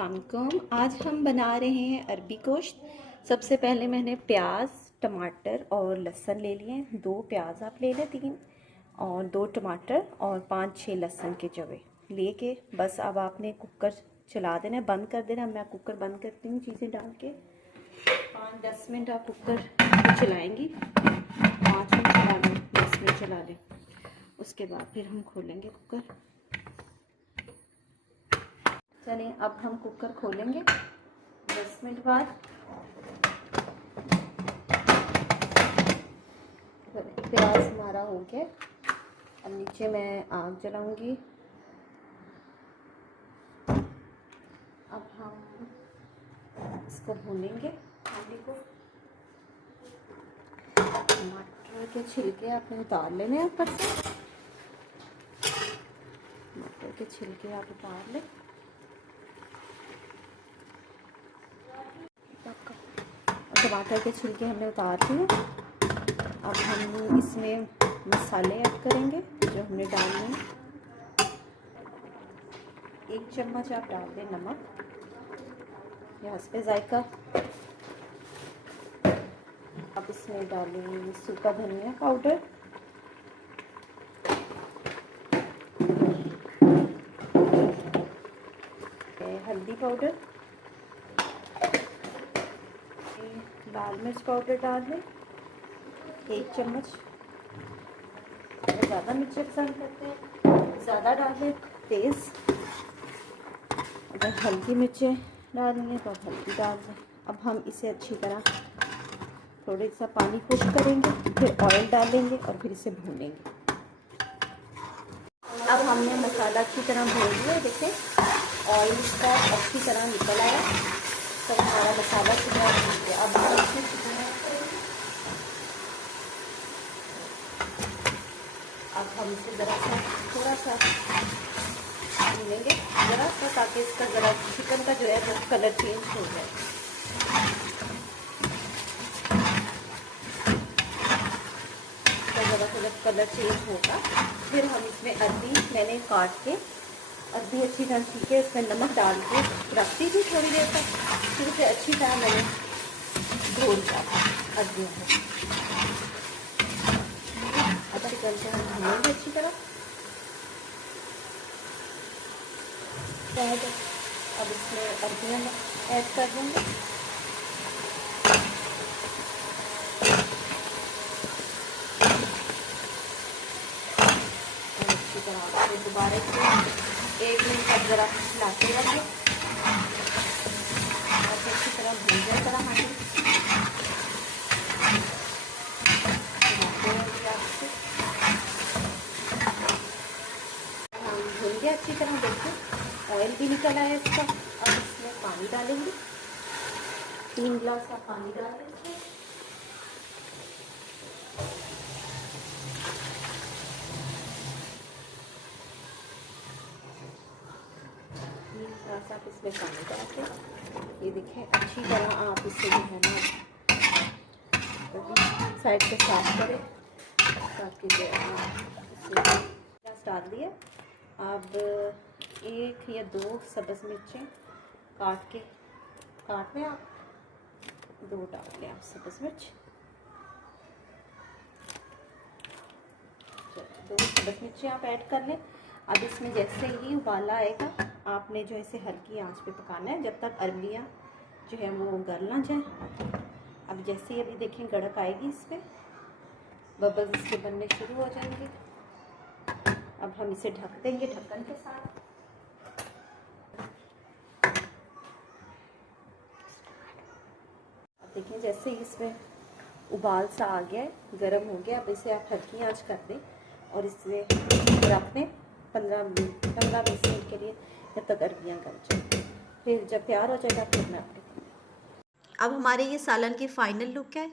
अस्सलामुअलैकुम। आज हम बना रहे हैं अरबी गोश्त। सबसे पहले मैंने प्याज, टमाटर और लहसुन ले लिए। 2 प्याज आप ले लें, 3 और 2 टमाटर और 5-6 लहसुन के जवे लेके बस अब आपने कुकर चला देना है, बंद कर देना। मैं कुकर बंद करती हूँ चीज़ें डाल के। 5-10 मिनट आप कुकर चलाएँगी, 5 मिनट चला लें, 10 मिनट चला लें, उसके बाद फिर हम खोलेंगे कुकर। चलिए अब हम कुकर खोलेंगे 10 मिनट बाद। प्याज हमारा हो गया। अब नीचे मैं आग जलाऊंगी। अब हम इसको भूनेंगे, आलू को। टमाटर के छिलके आपने उतार लेने हैं ऊपर से। टमाटर के छिलके आप उतार लें। टमाटर के छिलके हमने उतार दिए। अब हम इसमें मसाले ऐड करेंगे जो हमने डालने हैं। 1 चम्मच आप डाल दें नमक, या हस्बे जायका। अब इसमें डालें सूखा धनिया पाउडर, हल्दी पाउडर, लाल मिर्च पाउडर डाल दें 1 चम्मच। ज़्यादा मिर्ची पसंद करते हैं ज़्यादा डाल दें तेज़। अगर हल्की मिर्चें डालनी है तो हल्की डाल दें। अब हम इसे अच्छी तरह थोड़ा सा पानी खुश करेंगे, फिर ऑयल डालेंगे और फिर इसे भूनेंगे। अब हमने मसाला अच्छी तरह भून लिया। देखें ऑयल इसका अच्छी तरह निकल आया, तो हमारा मसाला अच्छी तरह भून गया। अब हम इसे ज़रा सा थोड़ा सा भूनेंगे ज़रा सा, ताकि इसका ज़रा चिकन का जो है वो कलर चेंज हो जाए। ज़रा सा जब कलर चेंज होगा फिर हम इसमें अरबी मैंने काट के अरबी अच्छी तरह ठीक है इसमें नमक डाल के रखती थी थोड़ी देर तक, फिर उसे अच्छी तरह मैंने धो लिया अरबियों को। अच्छी तरह से हम भूनेंगे अच्छी तरह। अब इसमें अरबियाँ ऐड कर देंगे। और अच्छी तरह से दोबारा से 1 मिनट तक ज़रा हिलाते रहेंगे और अच्छी तरह भून जाए। तरह हम भून गया अच्छी तरह। देखिए ऑयल भी निकल आया इसका। अब इसमें पानी डालेंगे, 3 गिलास आप पानी डाल देंगे। आप इसमें पानी डाल के ये देखें अच्छी तरह आप इसे जो है ना साइड से साफ करें, ताकि जो है प्याज डाल दिए। अब 1 या 2 सब्ज़ मिर्चें काट लें आप, 2 डाल लें आप सब्ज़ मिर्च। 2 सब्ज़ मिर्चें आप ऐड कर लें। अब इसमें जैसे ही उबाला आएगा आपने जो इसे हल्की आंच पे पकाना है जब तक अरबियाँ जो है वो गल ना जाए। अब जैसे ही अभी देखें गड़क आएगी, इस पर बबल्स इसके बनने शुरू हो जाएंगे। अब हम इसे ढक देंगे ढक्कन के साथ। अब देखिए जैसे ही इसमें उबाल सा आ गया है, गर्म हो गया। अब इसे आप हल्की आंच कर दें और इसे रख दें 15-20 मिनट के लिए, जब तक अरबियाँ गल जाए। फिर जब तैयार हो जाएगा फिर मैं आपको। अब हमारे ये सालन की फ़ाइनल लुक है।